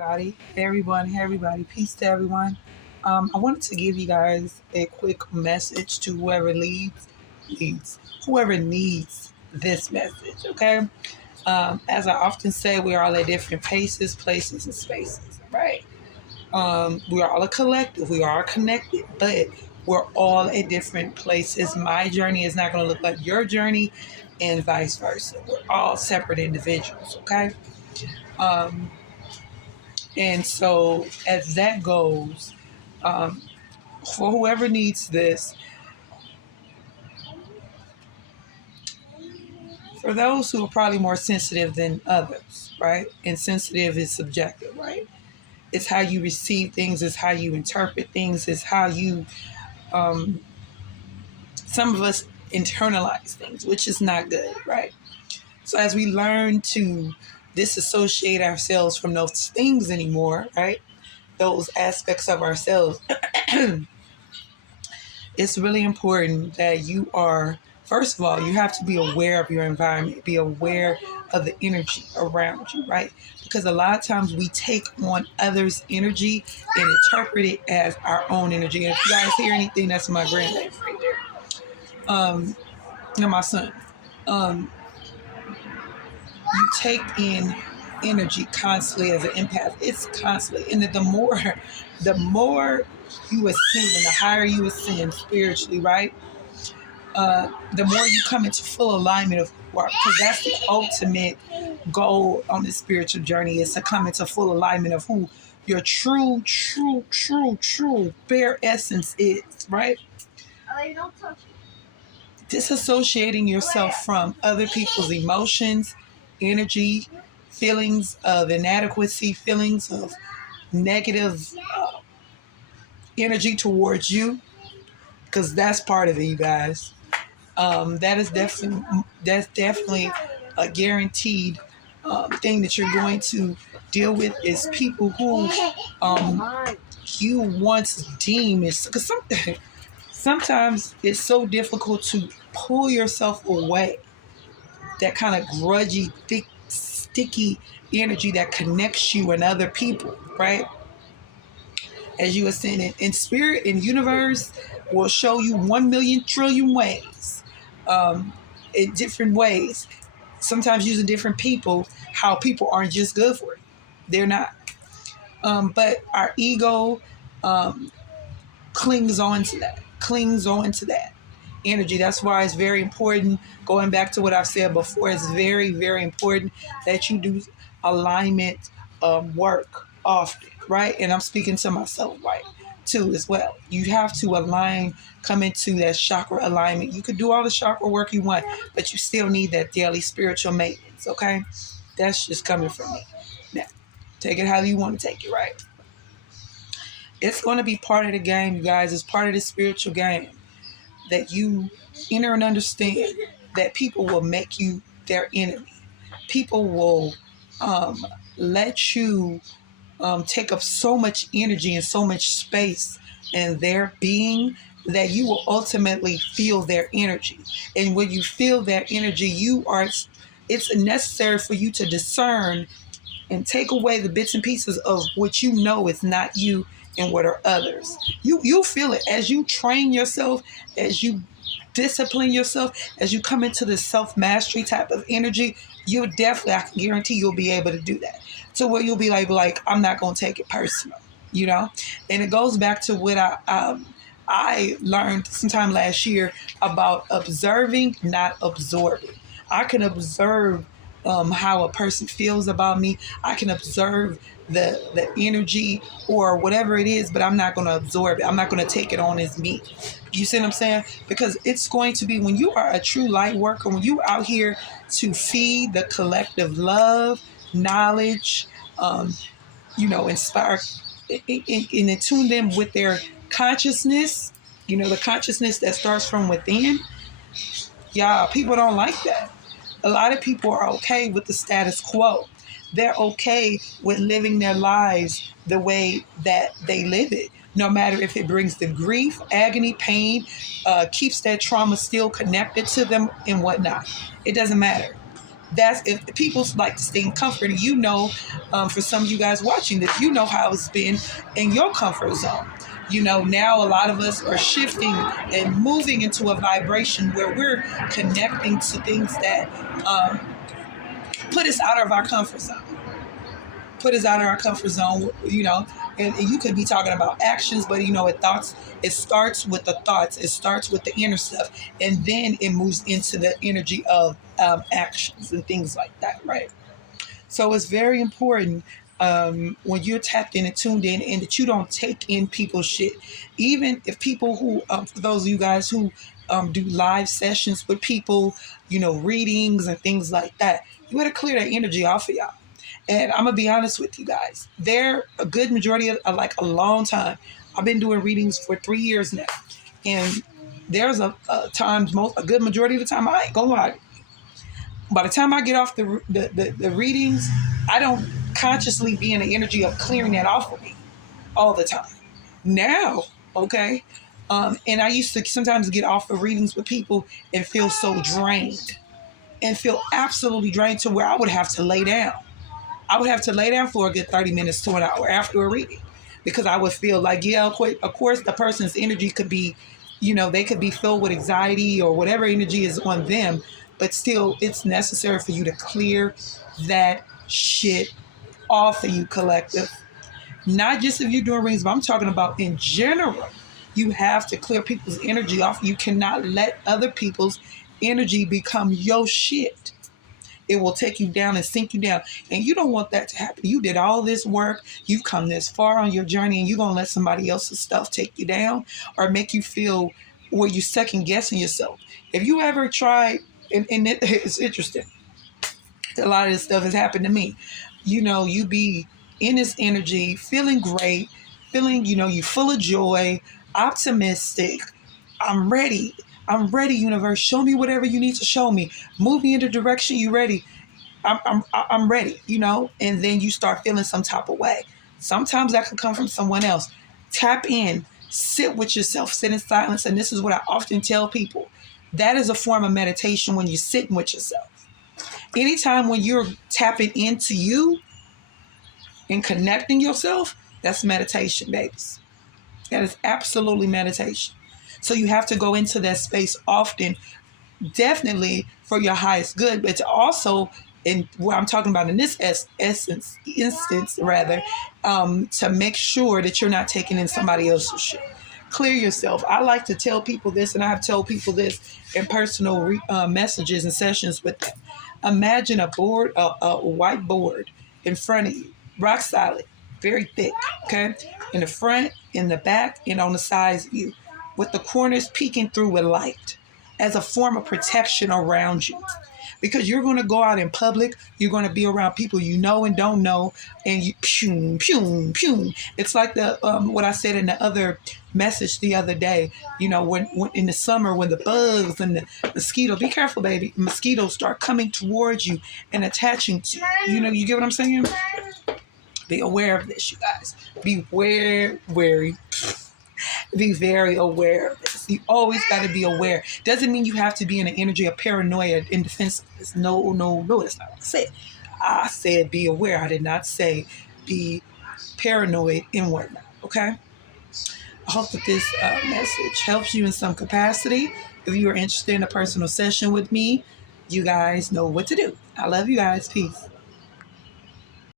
Everybody, peace to everyone. I wanted to give you guys a quick message to whoever needs this message. Okay, as I often say, we are all at different paces, places, and spaces. Right? We are all a collective. We are connected, but we're all at different places. My journey is not going to look like your journey, and vice versa. We're all separate individuals. Okay. Um, And so, as that goes, um, for whoever needs this, for those who are probably more sensitive than others, right? And sensitive is subjective, right? It's how you receive things, it's how you interpret things, it's how you, um, some of us internalize things, which is not good, right? So, as we learn to disassociate ourselves from those things anymore, right? Those aspects of ourselves, it's really important that you are, first of all, you have to be aware of your environment, be aware of the energy around you, right? Because a lot of times we take on others' energy and interpret it as our own energy. And if you guys hear anything, that's my granddad right there. And my son. Um, you take in energy constantly as an empath. It's constantly. And the more you ascend and the higher you ascend spiritually, right? The more you come into full alignment of who you are, because that's the ultimate goal on the spiritual journey is to come into full alignment of who your true bare essence is, right? Disassociating yourself from other people's emotions, energy, feelings of inadequacy, feelings of negative energy towards you, because that's part of it, you guys. That's definitely a guaranteed thing that you're going to deal with is people who um, you once deemed is because sometimes it's so difficult to pull yourself away. That kind of grudgy, thick, sticky energy that connects you and other people, right? As you ascend in spirit and universe will show you 1 million trillion ways, in different ways, sometimes using different people, how people aren't just good for you. They're not. But our ego um, clings on to that energy. That's why it's very important, going back to what I've said before, it's very, very important that you do alignment work often, right? And I'm speaking to myself, right, too, as well. You have to come into that chakra alignment. You could do all the chakra work you want, but you still need that daily spiritual maintenance, okay? That's just coming from me. Now, take it how you want to take it, right? It's going to be part of the game, you guys. It's part of the spiritual game that you enter and understand that people will make you their enemy. People will um, let you take up so much energy and so much space in their being that you will ultimately feel their energy. And when you feel their energy, it's necessary for you to discern and take away the bits and pieces of what you know is not you and what are others. You feel it as you train yourself, as you discipline yourself, as you come into this self-mastery type of energy. You definitely, I can guarantee you'll be able to do that. So where you'll be like I'm not going to take it personal, you know? And it goes back to what I learned sometime last year about observing, not absorbing. I can observe how a person feels about me. I can observe the energy or whatever it is, but I'm not going to absorb it. I'm not going to take it on as me. You see what I'm saying? Because it's going to be when you are a true light worker, when you out here to feed the collective love, knowledge, um, inspire and attune them with their consciousness, the consciousness that starts from within. Yeah, people don't like that. A lot of people are okay with the status quo. They're okay with living their lives the way that they live it, no matter if it brings them grief, agony, pain, keeps that trauma still connected to them and whatnot. It doesn't matter. That's if people like to stay in comfort. And you know, for some of you guys watching this, you know how it's been in your comfort zone. You know, now a lot of us are shifting and moving into a vibration where we're connecting to things that put us out of our comfort zone. Put us out of our comfort zone, you know, and you could be talking about actions, but you know, it starts with the thoughts, it starts with the inner stuff, and then it moves into the energy of actions and things like that, right? So it's very important when you're tapped in and tuned in, and that you don't take in people's shit. Even if people who, for those of you guys who do live sessions with people, you know, readings and things like that, you better clear that energy off of y'all. And I'm gonna be honest with you guys. They're a good majority of like a long time. I've been doing readings for 3 years now, and there's a good majority of the time I ain't gonna lie. By the time I get off the readings, I don't consciously be in the energy of clearing that off of me all the time. Now, okay, and I used to sometimes get off the readings with people and feel so drained, and feel absolutely drained to where I would have to lay down. I would have to lay down for a good 30 minutes to an hour after a reading, because I would feel like, yeah, of course, the person's energy could be, you know, they could be filled with anxiety or whatever energy is on them, but still, it's necessary for you to clear that shit off of you, collective. Not just if you're doing readings, but I'm talking about in general. You have to clear people's energy off. You cannot let other people's energy become your shit. It will take you down and sink you down. And you don't want that to happen. You did all this work. You've come this far on your journey, and you're going to let somebody else's stuff take you down or make you feel where you second guessing yourself. If you ever tried, and it's interesting, a lot of this stuff has happened to me. You know, you be in this energy, feeling great, feeling, you know, you full of joy, optimistic. I'm ready. I'm ready, universe. Show me whatever you need to show me. Move me in the direction you're ready. I'm ready, you know? And then you start feeling some type of way. Sometimes that can come from someone else. Tap in, sit with yourself, sit in silence. And this is what I often tell people. That is a form of meditation when you're sitting with yourself. Anytime when you're tapping into you and connecting yourself, that's meditation, babies. That is absolutely meditation. So you have to go into that space often, definitely for your highest good, but to also, in what I'm talking about in this instance, to make sure that you're not taking in somebody else's shit. Clear yourself. I like to tell people this, and I have told people this in personal messages and sessions with them. Imagine a white board in front of you, rock solid, very thick, okay? In the front, in the back, and on the sides of you, with the corners peeking through with light as a form of protection around you. Because you're going to go out in public, you're going to be around people you know and don't know, and you pew, pew, pew. It's like the what I said in the other message the other day. You know, when in the summer, when the bugs and the mosquitoes, be careful, baby, mosquitoes start coming towards you and attaching to you. You know, you get what I'm saying? Be aware of this, you guys. Be wary. Be very aware of this. You always got to be aware. Doesn't mean you have to be in an energy of paranoia and defensiveness. No, that's not what I said. I said be aware. I did not say be paranoid and whatnot. Okay? I hope that this message helps you in some capacity. If you are interested in a personal session with me, you guys know what to do. I love you guys. Peace.